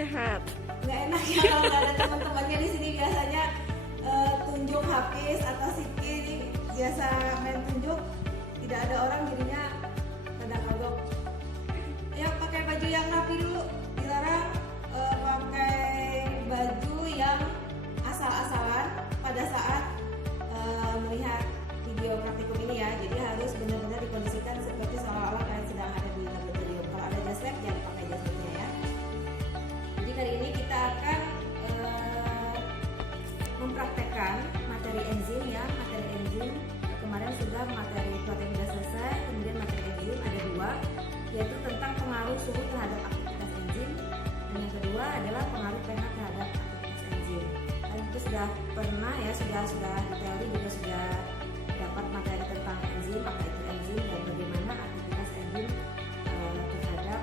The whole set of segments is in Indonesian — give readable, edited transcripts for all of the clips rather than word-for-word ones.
sehat. Nggak enak ya kalau nggak ada teman-temannya di sini. Biasanya tunjuk Hafiz atau Siki ini biasa main tunjuk, tidak ada orang jadinya pada kagok. Ya pakai baju yang rapi dulu, dilarang pakai baju yang asal-asalan pada saat melihat video praktikum ini ya. Jadi harus benar-benar dikondisikan seperti seolah-olah kalian sedang ada di laboratorium. Kalau ada jas lab jangan pakai jas labnya ya. Jadi kali ini kita akan mempraktekkan materi enzim ya. Materi enzim kemarin sudah materi protein sudah selesai, kemudian materi enzim ada dua, yaitu tentang pengaruh suhu terhadap aktivitas enzim, dan yang kedua adalah pengaruh pH terhadap aktivitas enzim. Kalian itu sudah pernah ya, sudah di teori juga sudah dapat materi tentang enzim, apa itu enzim dan bagaimana aktivitas enzim terhadap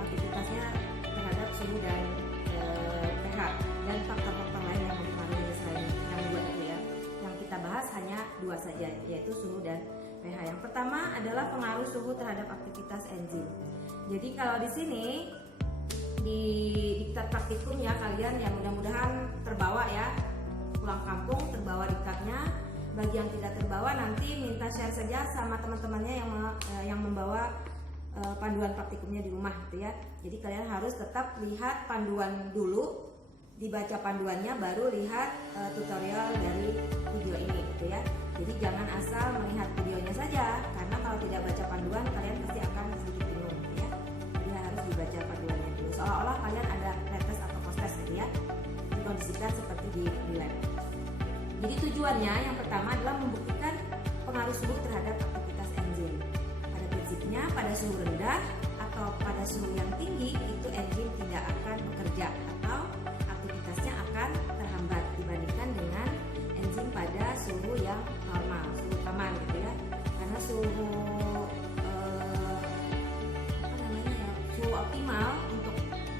aktivitasnya terhadap suhu dan pH dan faktor-faktor lain yang mempengaruhi selain yang dua itu ya. Yang kita bahas hanya dua saja, yaitu suhu dan pH. Yang pertama adalah pengaruh suhu terhadap aktivitas enzim. Jadi kalau di sini di diktat praktikum ya, kalian yang mudah-mudahan terbawa ya, pulang kampung terbawa diktatnya. Bagi yang tidak terbawa nanti minta share saja sama teman-temannya yang membawa panduan praktikumnya di rumah gitu ya. Jadi kalian harus tetap lihat panduan dulu, dibaca panduannya baru lihat tutorial dari video ini gitu ya. Jadi jangan asal melihat videonya saja, karena kalau tidak baca panduan kalian pasti akan sedikit bingung gitu ya. Jadi harus dibaca panduannya dulu, seolah-olah kalian ada pretest atau post-test gitu ya, dikondisikan seperti di lab. Jadi tujuannya yang pertama adalah membuktikan pengaruh suhu terhadap aktivitas enzim. Pada prinsipnya pada suhu rendah atau pada suhu yang tinggi itu enzim tidak akan bekerja atau aktivitasnya akan terhambat dibandingkan dengan enzim pada suhu yang normal, suhu aman gitu ya. Karena suhu suhu optimal untuk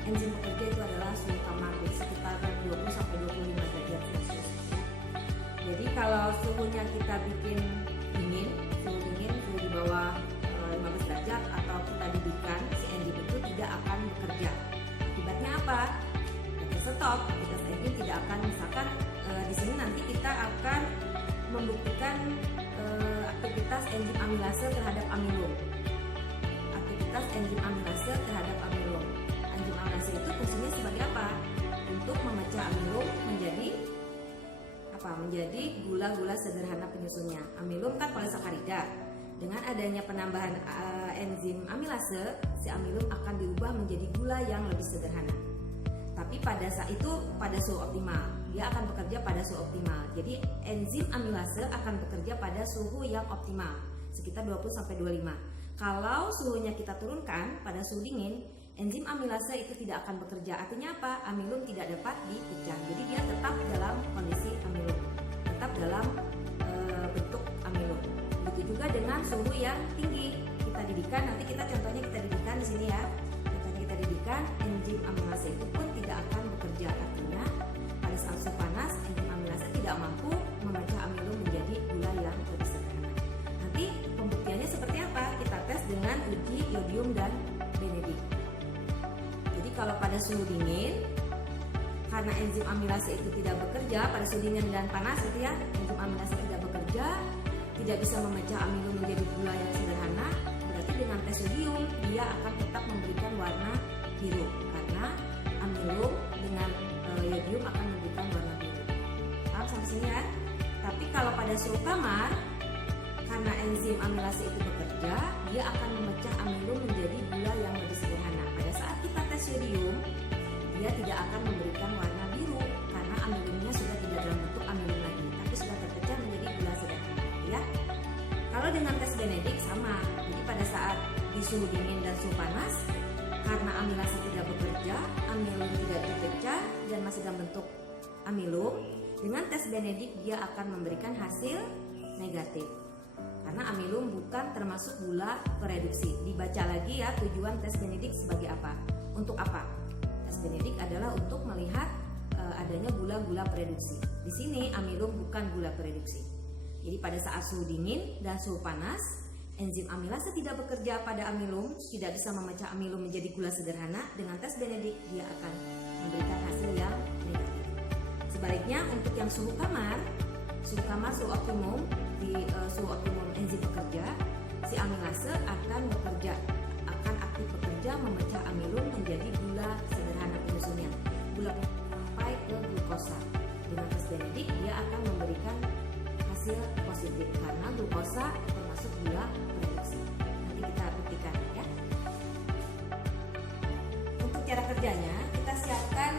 enzim bekerja itu adalah suhu kamar, jadi sekitar 20 sampai 25 derajat Celcius. Jadi kalau suhunya kita bikin dingin, suhu di bawah 15 derajat atau kita dibikin, si enzim itu tidak akan bekerja. Akibatnya apa? Kita stop, aktivitas enzim tidak akan, misalkan di sini nanti kita akan membuktikan aktivitas enzim amilase terhadap amilum. Aktivitas enzim amilase terhadap amilum. Enzim amilase itu fungsinya sebagai apa? Untuk memecah amilum menjadi gula-gula sederhana penyusunnya. Amilum kan polisakarida. Dengan adanya penambahan enzim amilase, si amilum akan diubah menjadi gula yang lebih sederhana. Tapi pada saat itu pada suhu optimal, dia akan bekerja pada suhu optimal. Jadi enzim amilase akan bekerja pada suhu yang optimal, sekitar 20 sampai 25. Kalau suhunya kita turunkan pada suhu dingin, enzim amilase itu tidak akan bekerja. Artinya apa? Amilum tidak dapat dipecah. Jadi dia tetap dalam kondisi amilum, tetap dalam bentuk amilum. Begitu juga dengan suhu yang tinggi. Kita didihkan, nanti kita contohnya kita didihkan di sini ya. Contohnya kita didihkan, enzim amilase itu pun tidak akan bekerja. Artinya pada saat suhu panas, enzim amilase tidak mampu memecah amilum menjadi gula yang lebih sederhana. Nanti pembuktiannya seperti apa? Kita tes dengan uji iodium dan Benedict. Jadi kalau pada suhu dingin, karena enzim amilase itu tidak bekerja, pada suhu dingin dan panas itu ya, enzim amilase tidak bekerja, tidak bisa memecah amilum menjadi gula yang sederhana, berarti dengan tes sodium dia akan tetap memberikan warna biru, karena amilum dengan iodium akan memberikan warna biru. Paham sampai sini ya? Tapi kalau pada suhu kamar, karena enzim amilase itu bekerja, dia akan memecah amilum menjadi gula yang lebih sederhana. Pada saat kita tes sodium, dia tidak akan memberikan warna biru karena amilumnya sudah tidak dalam bentuk amilum lagi, tapi sudah terpecah menjadi gula sederhana ya. Kalau dengan tes Benedict sama. Jadi pada saat di suhu dingin dan suhu panas, karena amilase tidak bekerja, amilum tidak terpecah dan masih dalam bentuk amilum, dengan tes Benedict dia akan memberikan hasil negatif. Karena amilum bukan termasuk gula pereduksi. Dibaca lagi ya tujuan tes Benedict sebagai apa? Untuk apa? Tes Benedict adalah untuk melihat adanya gula-gula pereduksi. Di sini amilum bukan gula pereduksi. Jadi pada saat suhu dingin dan suhu panas, enzim amilase tidak bekerja pada amilum, tidak bisa memecah amilum menjadi gula sederhana, dengan tes Benedict dia akan memberikan hasil yang negatif. Sebaliknya untuk yang suhu kamar suhu optimum, di suhu optimum enzim bekerja, si amilase akan aktif bekerja memecah amilum menjadi gula sederhana penyusunnya, gula sampai ke glukosa. Dengan tes Benedict dia akan memberikan hasil positif karena glukosa termasuk gula produksi. Nanti kita buktikan ya. Untuk cara kerjanya kita siapkan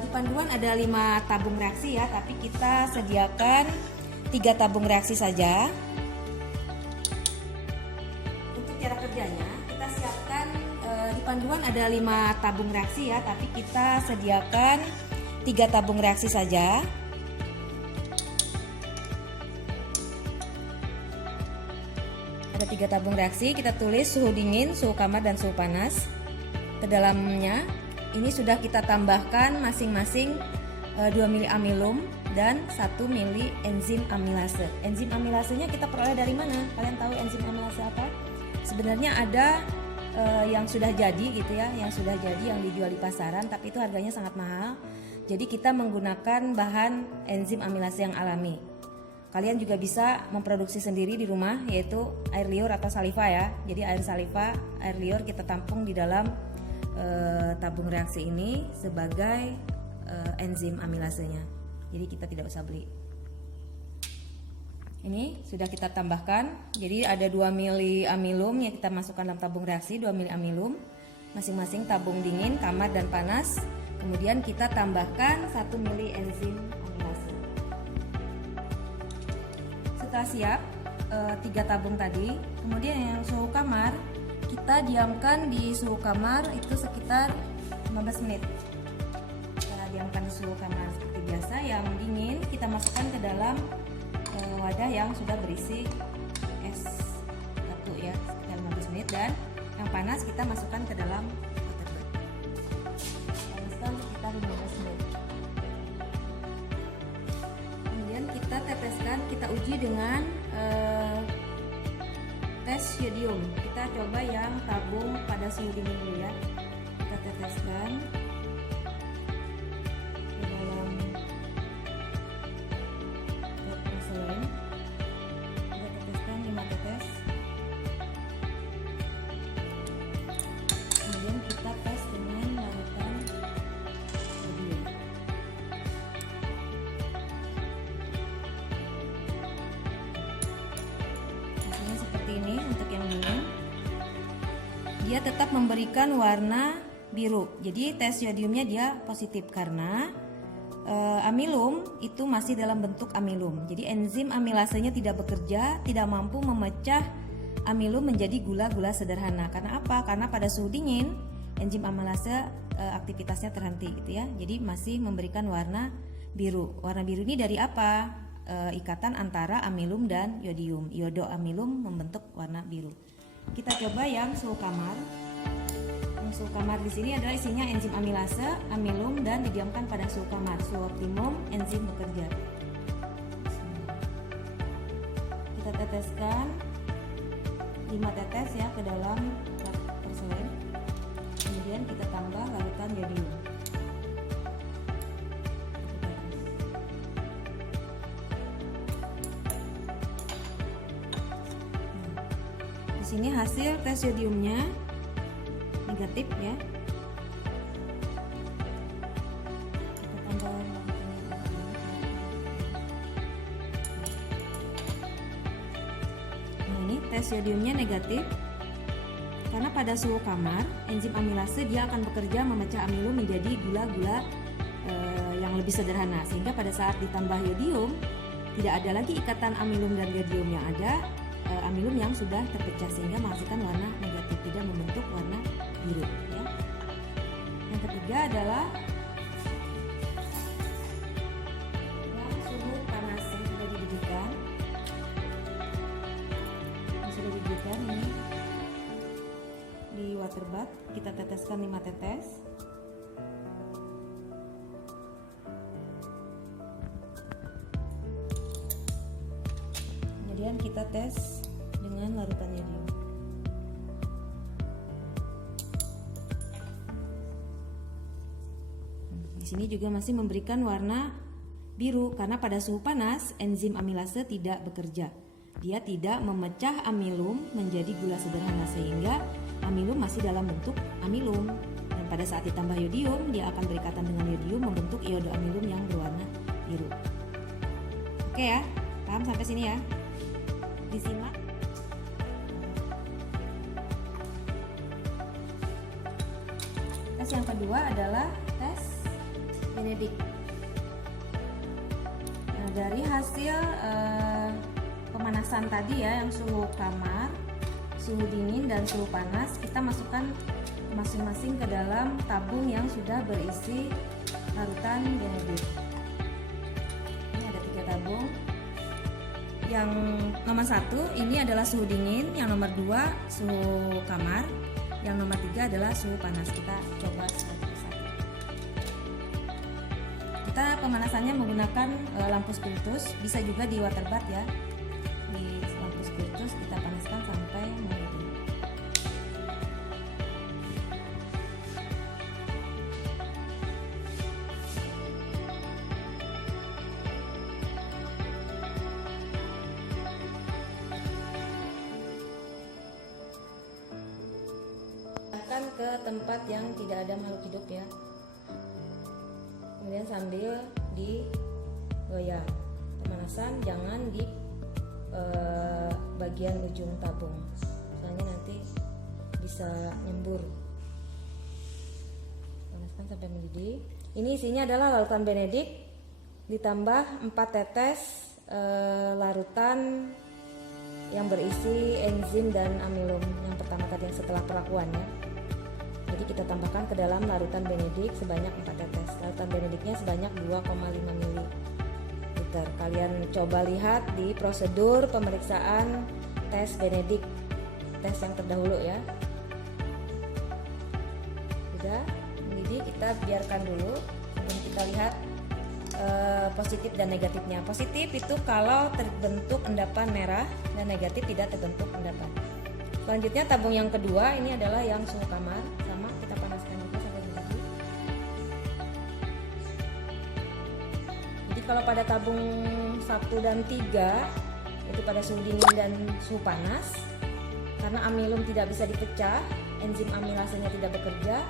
di panduan ada 5 tabung reaksi ya, tapi kita sediakan 3 tabung reaksi saja. Untuk cara kerjanya kita siapkan di panduan ada 5 tabung reaksi ya, tapi kita sediakan 3 tabung reaksi saja. Ada 3 tabung reaksi, kita tulis suhu dingin, suhu kamar, dan suhu panas. Ke dalamnya ini sudah kita tambahkan masing-masing 2 mili amilum dan 1 mili enzim amilase. Enzim amilasenya kita peroleh dari mana? Kalian tahu enzim amilase apa? Sebenarnya ada yang sudah jadi gitu ya, yang dijual di pasaran, tapi itu harganya sangat mahal. Jadi kita menggunakan bahan enzim amilase yang alami. Kalian juga bisa memproduksi sendiri di rumah, yaitu air liur atau saliva ya. Jadi air liur kita tampung di dalam tabung reaksi ini sebagai enzim amilasenya. Jadi kita tidak usah beli. Ini sudah kita tambahkan. Jadi ada 2 mili amilum yang kita masukkan dalam tabung reaksi, 2 mili amilum, masing-masing tabung dingin, kamar, dan panas. Kemudian kita tambahkan 1 mili enzim amilase. Setelah siap 3 tabung tadi, kemudian yang suhu kamar kita diamkan di suhu kamar itu sekitar 15 menit. Kita diamkan di suhu kamar seperti biasa. Yang dingin kita masukkan ke dalam wadah yang sudah berisi es batu ya, sekitar 15 menit, dan yang panas kita masukkan ke dalam waterbed. Panaskan sekitar 15 menit. Kemudian kita teteskan, kita uji dengan tes yodium. Kita coba yang tabung pada suhu dingin dulu ya. Kita teteskan ke dalam porcelain. Kita teteskan 5 tetes. Kemudian kita tes dengan larutan yodium. Hasilnya seperti ini untuk yang dingin. Dia tetap memberikan warna biru. Jadi tes yodiumnya dia positif karena amilum itu masih dalam bentuk amilum. Jadi enzim amilasenya tidak bekerja, tidak mampu memecah amilum menjadi gula-gula sederhana. Karena apa? Karena pada suhu dingin enzim amilase aktivitasnya terhenti gitu ya. Jadi masih memberikan warna biru. Warna biru ini dari apa? Ikatan antara amilum dan yodium. Iodo amilum membentuk warna biru. Kita coba yang suhu kamar. Yang suhu kamar di sini adalah isinya enzim amilase, amilum, dan didiamkan pada suhu kamar. Suhu optimum enzim bekerja. Kita teteskan 5 tetes ya ke dalam porcelain. Kemudian kita tambah larutan yodium. Di sini hasil tes yodiumnya negatif ya. Kita tambah nah, ini tes yodiumnya negatif karena pada suhu kamar enzim amilase dia akan bekerja memecah amilum menjadi gula-gula yang lebih sederhana, sehingga pada saat ditambah yodium tidak ada lagi ikatan amilum dan yodium, yang ada amilum yang sudah terpecah sehingga menghasilkan warna negatif, tidak membentuk warna biru ya. Yang ketiga adalah yang suhu panas yang sudah dididihkan. Ini di waterbed kita teteskan 5 tetes. Kemudian kita tes dengan dengan larutan yodium. Di sini juga masih memberikan warna biru karena pada suhu panas enzim amilase tidak bekerja. Dia tidak memecah amilum menjadi gula sederhana sehingga amilum masih dalam bentuk amilum. Dan pada saat ditambah yodium, dia akan berikatan dengan yodium membentuk iodo amilum yang berwarna biru. Oke ya, paham sampai sini ya? Disimak. Tes yang kedua adalah tes Benedict. Nah, dari hasil pemanasan tadi ya, yang suhu kamar, suhu dingin dan suhu panas, kita masukkan masing-masing ke dalam tabung yang sudah berisi larutan Benedict. Ini ada 3 tabung. Yang nomor 1 ini adalah suhu dingin, yang nomor 2 suhu kamar, yang nomor 3 adalah suhu panas. Kita coba satu-satu. Kita pemanasannya menggunakan lampu spiritus, bisa juga di water bath ya. Di lampu spiritus kita panaskan sampai mendidih. Ke tempat yang tidak ada makhluk hidup ya, kemudian sambil digoyang. Pemanasan jangan di bagian ujung tabung, soalnya nanti bisa nyembur. Panaskan sampai mendidih. Ini isinya adalah larutan Benedict ditambah 4 tetes larutan yang berisi enzim dan amilum yang pertama tadi yang setelah perakuan ya. Jadi kita tambahkan ke dalam larutan Benedict sebanyak 4 tetes. Larutan Benedictnya sebanyak 2,5 ml. Kalian coba lihat di prosedur pemeriksaan tes Benedict, tes yang terdahulu ya. Sudah mendidih, kita biarkan dulu sebelum kita lihat positif dan negatifnya. Positif itu kalau terbentuk endapan merah, dan negatif tidak terbentuk endapan. Selanjutnya tabung yang kedua ini adalah yang suhu kamar, sama kita panaskan juga sampai mendidih. Jadi kalau pada tabung 1 dan 3 itu pada suhu dingin dan suhu panas, karena amilum tidak bisa dipecah, enzim amilasenya tidak bekerja,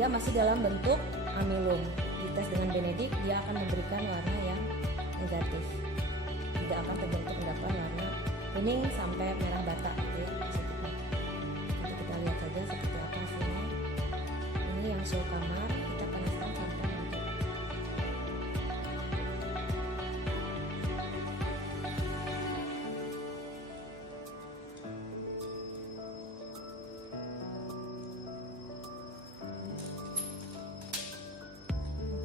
dia masih dalam bentuk amilum. Dites dengan Benedict, dia akan memberikan warna yang negatif, tidak akan terbentuk endapan warna kuning sampai merah bata gitu ya. Lihat saja seperti apa hasilnya. Ini yang suhu kamar, kita panaskan sampai mendidih.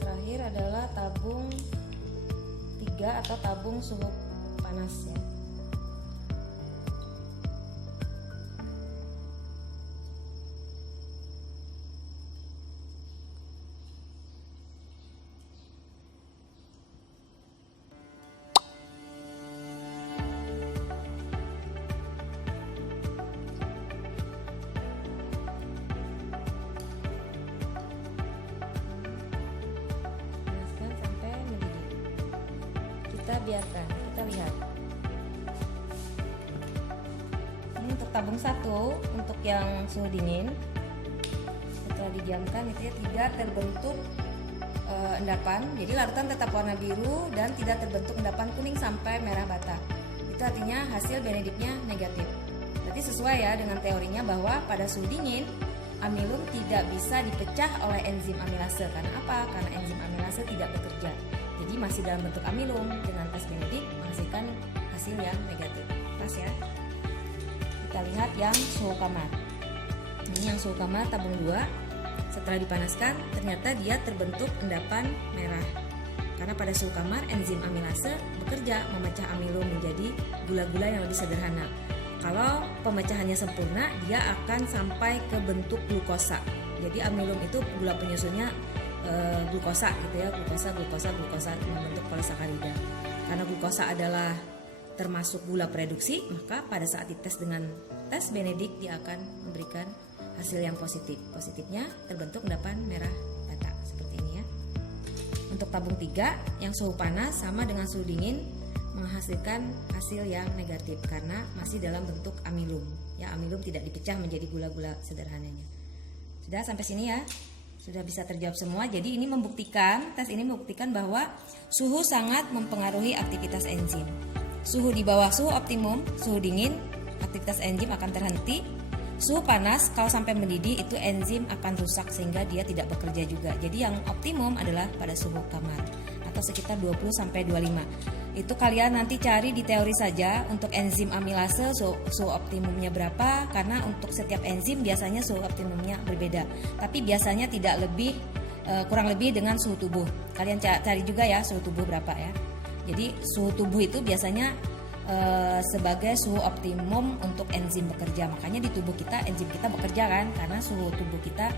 Terakhir adalah tabung 3 atau tabung suhu panas ya. Biarkan, kita lihat. Ini untuk tabung 1, untuk yang suhu dingin, setelah didiamkan itu ya, tidak terbentuk endapan, jadi larutan tetap warna biru dan tidak terbentuk endapan kuning sampai merah bata. Itu artinya hasil Benedictnya negatif. Berarti sesuai ya dengan teorinya bahwa pada suhu dingin amilum tidak bisa dipecah oleh enzim amilase. Karena apa? Karena enzim amilase tidak bekerja. Jadi masih dalam bentuk amilum. Dengan tes Benedict menghasilkan hasil yang negatif. Pas ya. Kita lihat yang suhu kamar. Ini yang suhu kamar tabung 2. Setelah dipanaskan ternyata dia terbentuk endapan merah. Karena pada suhu kamar enzim amilase bekerja memecah amilum menjadi gula-gula yang lebih sederhana. Kalau pemecahannya sempurna, dia akan sampai ke bentuk glukosa. Jadi amilum itu gula penyusunnya glukosa gitu ya, glukosa membentuk polisakarida. Karena glukosa adalah termasuk gula produksi, maka pada saat dites dengan tes Benedict dia akan memberikan hasil yang positif. Positifnya terbentuk endapan merah bata seperti ini ya. Untuk tabung 3 yang suhu panas sama dengan suhu dingin menghasilkan hasil yang negatif karena masih dalam bentuk amilum. Ya, amilum tidak dipecah menjadi gula-gula sederhananya. Sudah sampai sini ya? Sudah bisa terjawab semua. Jadi ini membuktikan, tes ini membuktikan bahwa suhu sangat mempengaruhi aktivitas enzim. Suhu di bawah suhu optimum, suhu dingin, aktivitas enzim akan terhenti. Suhu panas, kalau sampai mendidih itu enzim akan rusak sehingga dia tidak bekerja juga. Jadi yang optimum adalah pada suhu kamar atau sekitar 20-25. Itu kalian nanti cari di teori saja untuk enzim amilase suhu optimumnya berapa, karena untuk setiap enzim biasanya suhu optimumnya berbeda. Tapi biasanya tidak lebih kurang lebih dengan suhu tubuh. Kalian cari juga ya suhu tubuh berapa ya. Jadi suhu tubuh itu biasanya sebagai suhu optimum untuk enzim bekerja. Makanya di tubuh kita enzim kita bekerja kan, karena suhu tubuh kita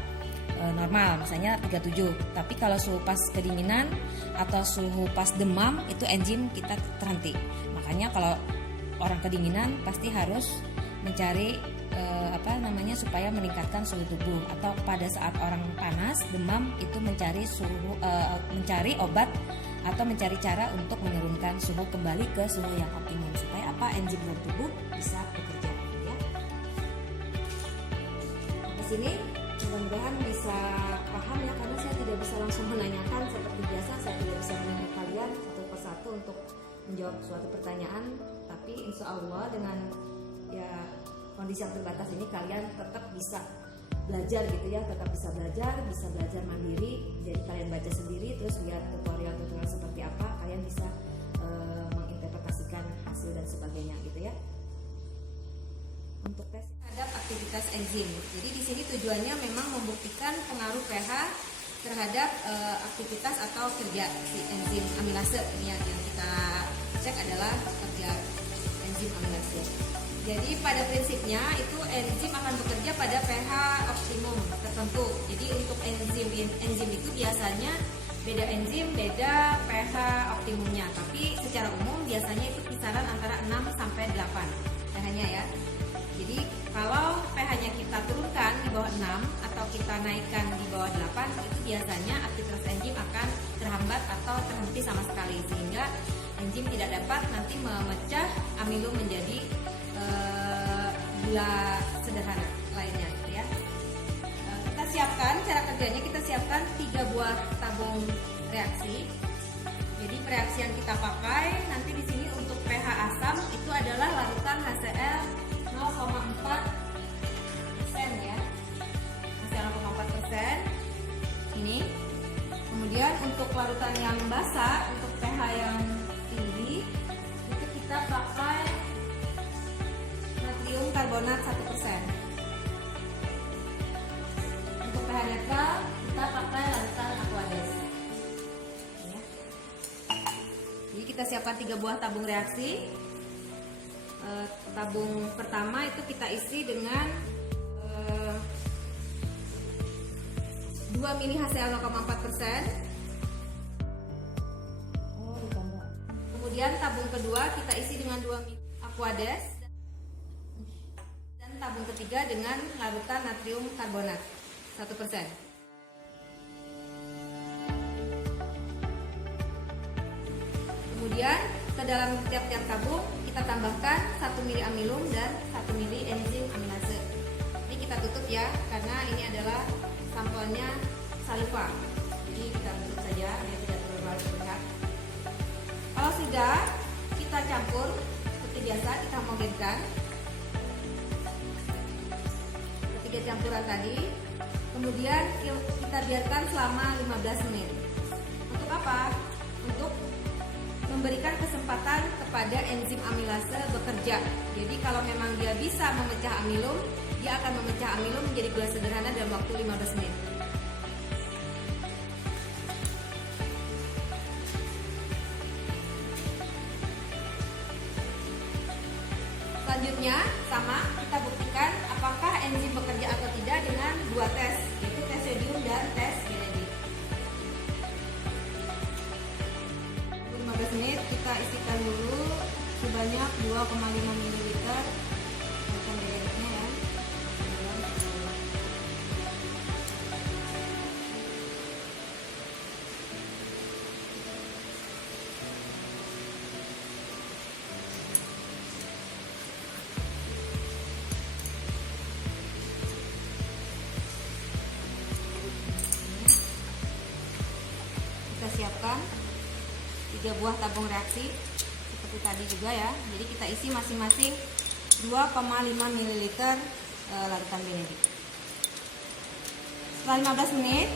normal misalnya 37. Tapi kalau suhu pas kedinginan atau suhu pas demam itu enzim kita terhenti. Makanya kalau orang kedinginan pasti harus mencari supaya meningkatkan suhu tubuh, atau pada saat orang panas demam itu mencari obat atau mencari cara untuk menurunkan suhu kembali ke suhu yang optimum supaya enzim dalam tubuh bisa bekerja ya. Di sini mudah-mudahan bisa paham ya, karena saya tidak bisa langsung menanyakan seperti biasa, saya tidak bisa menanya kalian satu persatu untuk menjawab suatu pertanyaan, tapi insya Allah dengan ya kondisi yang terbatas ini kalian tetap bisa belajar gitu ya, tetap bisa belajar mandiri. Jadi kalian baca sendiri, terus lihat tutorial seperti apa, kalian bisa menginterpretasikan hasil dan sebagainya gitu ya. Untuk tes terhadap aktivitas enzim. Jadi di sini tujuannya memang membuktikan pengaruh pH terhadap aktivitas atau kerja si enzim amilase. Ini yang kita cek adalah kerja enzim amilase. Jadi pada prinsipnya itu enzim akan bekerja pada pH optimum tertentu. Jadi untuk enzim itu biasanya beda enzim beda pH optimumnya. Tapi secara umum biasanya itu kisaran antara 6 sampai 8 pH-nya ya. Jadi kalau pH-nya kita turunkan di bawah 6 atau kita naikkan di bawah 8, itu biasanya aktivitas enzim akan terhambat atau terhenti sama sekali, sehingga enzim tidak dapat nanti memecah amilum menjadi gula sederhana lainnya gitu ya. Kita siapkan cara kerjanya, kita siapkan 3 buah tabung reaksi. Jadi reaksi yang kita pakai nanti di sini untuk pH asam itu adalah larutan HCl 0,4% ya. HCl 0,4% ini. Kemudian untuk larutan yang basah untuk pH yang tinggi itu kita pakai natrium karbonat 1%. Untuk pH netral kita pakai larutan Aquades. Ya. Jadi kita siapkan 3 buah tabung reaksi. Tabung pertama itu kita isi dengan 2 mili HCl 0,4%. Kemudian tabung kedua kita isi dengan 2 mili Aquades. Dan tabung ketiga dengan larutan natrium karbonat 1%. Kemudian ke dalam tiap-tiap tabung kita tambahkan 1 mili amilum dan 1 mili enzim amilase. Ini kita tutup ya, karena ini adalah sampelnya saliva. Jadi kita tutup saja, ya, tidak terlalu terlihat. Kalau sudah kita campur seperti biasa, kita homogenkan ketiga campuran tadi. Kemudian kita biarkan selama 15 menit. Untuk apa? Untuk memberikan kesempatan kepada enzim amilase bekerja. Jadi kalau memang dia bisa memecah amilum, dia akan memecah amilum menjadi gula sederhana dalam waktu 15 menit. Selanjutnya sama, kita buktikan apakah enzim bekerja atau tidak dengan 2 tes, yaitu tes sodium dan tes Benedict. 15 menit kita isikan dulu sebanyak 2,5 ml larutan benediknya ya. Kita siapkan 3 buah tabung reaksi seperti tadi juga ya. Jadi kita isi masing-masing 2,5 ml larutan benedik. Setelah 15 menit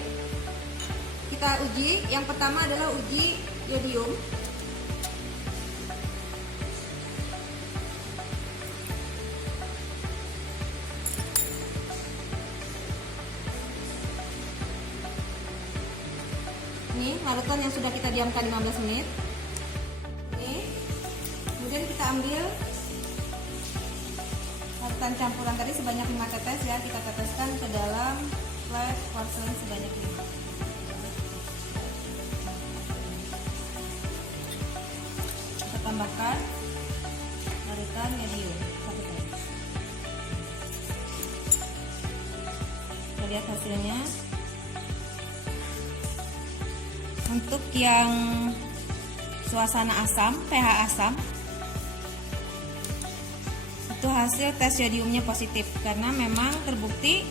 kita uji. Yang pertama adalah uji yodium. Ini larutan yang sudah kita diamkan 15 menit. Ini. Kemudian kita ambil larutan campuran tadi sebanyak 5 tetes ya. Kita teteskan ke dalam flat porcelain sebanyak 5. Kita tambahkan larutan yodium 1 tetes. Kita lihat hasilnya. Untuk yang suasana asam, pH asam, itu hasil tes yodiumnya positif karena memang terbukti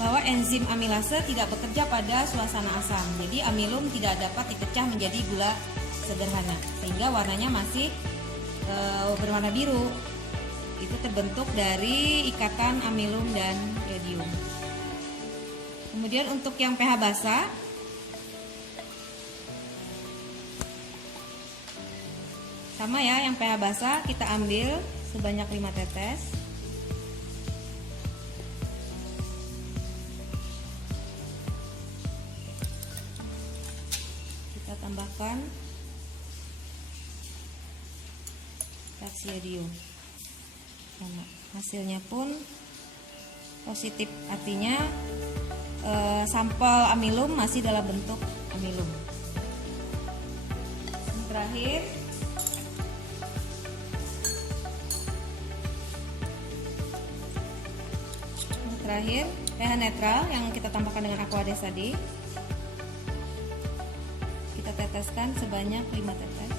bahwa enzim amilase tidak bekerja pada suasana asam. Jadi amilum tidak dapat dipecah menjadi gula sederhana sehingga warnanya masih berwarna biru. Itu terbentuk dari ikatan amilum dan yodium. Kemudian untuk yang pH basa, sama ya, yang pH basa kita ambil sebanyak 5 tetes. Kita tambahkan reaksi yodium. Sama. Hasilnya pun positif, artinya sampel amilum masih dalam bentuk amilum. Yang terakhir, pH netral yang kita tambahkan dengan Aquades tadi. Kita teteskan sebanyak 5 tetes.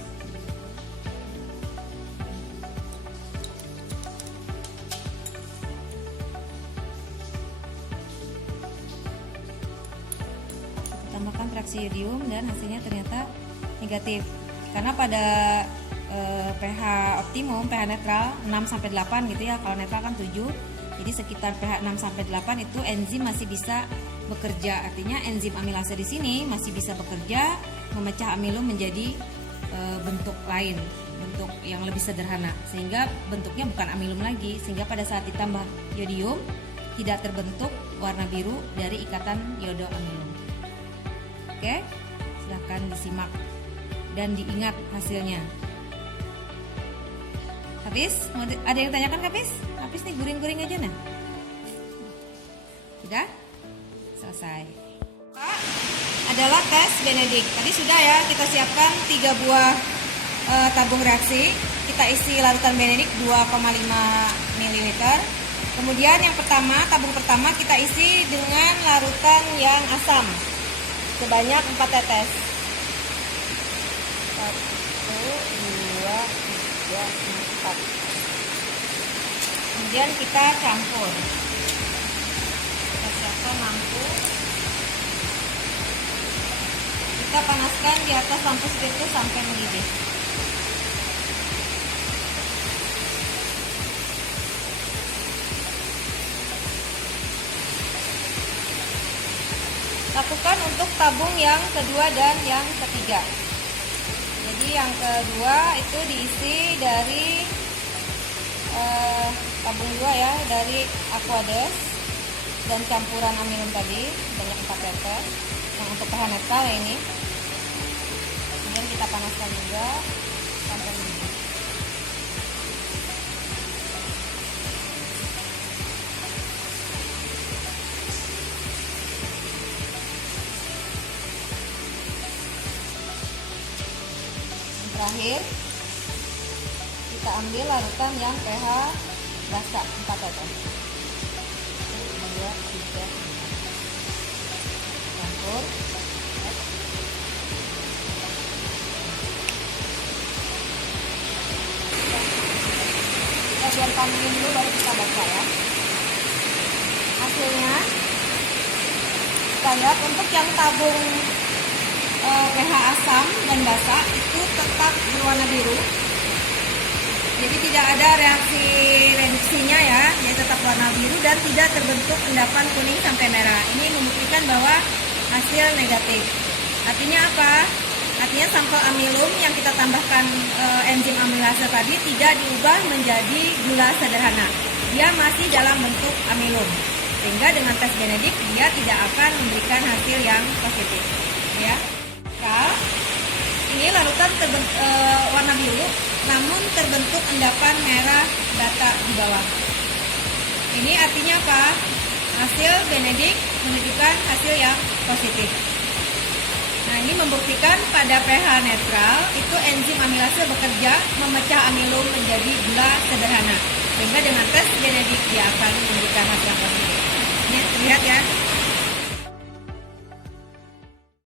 Kita tambahkan fraksi yodium dan hasilnya ternyata negatif. Karena pada pH optimum, pH netral 6-8 gitu ya. Kalau netral kan 7. Jadi sekitar pH 6-8 itu enzim masih bisa bekerja. Artinya enzim amilase di sini masih bisa bekerja memecah amilum menjadi bentuk lain, bentuk yang lebih sederhana. Sehingga bentuknya bukan amilum lagi. Sehingga pada saat ditambah yodium tidak terbentuk warna biru dari ikatan yodo amilum. Oke, silahkan disimak dan diingat hasilnya. Habis? Ada yang tanyakan habis? Habis nih, guring-guring aja nah. Sudah? Selesai. Adalah tes benedik. Tadi sudah ya, kita siapkan 3 buah tabung reaksi. Kita isi larutan benedik 2,5 ml. Kemudian yang pertama, tabung pertama kita isi dengan larutan yang asam sebanyak 4 tetes. 1, 2, 3, 4. Kemudian kita campur. Kita siapkan lampu. Kita panaskan di atas lampu spiritus sampai mendidih. Lakukan untuk tabung yang kedua dan yang ketiga. Jadi yang kedua itu diisi dari tabung 2 ya, dari Aquades dan campuran amilum tadi banyak 4 tetes. Yang untuk pH netral ya ini. Kemudian kita panaskan juga sampai mendidih. Terakhir kita ambil larutan yang pH basa 4 tetes. 2, 3, campur. Kita biarkan dingin dulu baru kita baca ya. Hasilnya kita lihat untuk yang tabung pH asam dan basa itu tetap berwarna biru. Jadi tidak ada reaksi reduksinya ya, dia tetap warna biru dan tidak terbentuk endapan kuning sampai merah. Ini membuktikan bahwa hasil negatif. Artinya apa? Artinya sampel amilum yang kita tambahkan enzim amilase tadi tidak diubah menjadi gula sederhana. Dia masih dalam bentuk amilum. Sehingga dengan tes genetik dia tidak akan memberikan hasil yang positif. Ya. Ini larutan warna biru, namun terbentuk endapan merah bata di bawah. Ini artinya apa? Hasil genetik menunjukkan hasil yang positif. Nah, ini membuktikan pada pH netral itu enzim amilase bekerja memecah amilum menjadi gula sederhana. Sehingga dengan tes genetik dia akan memberikan hasil yang positif. Ini terlihat ya.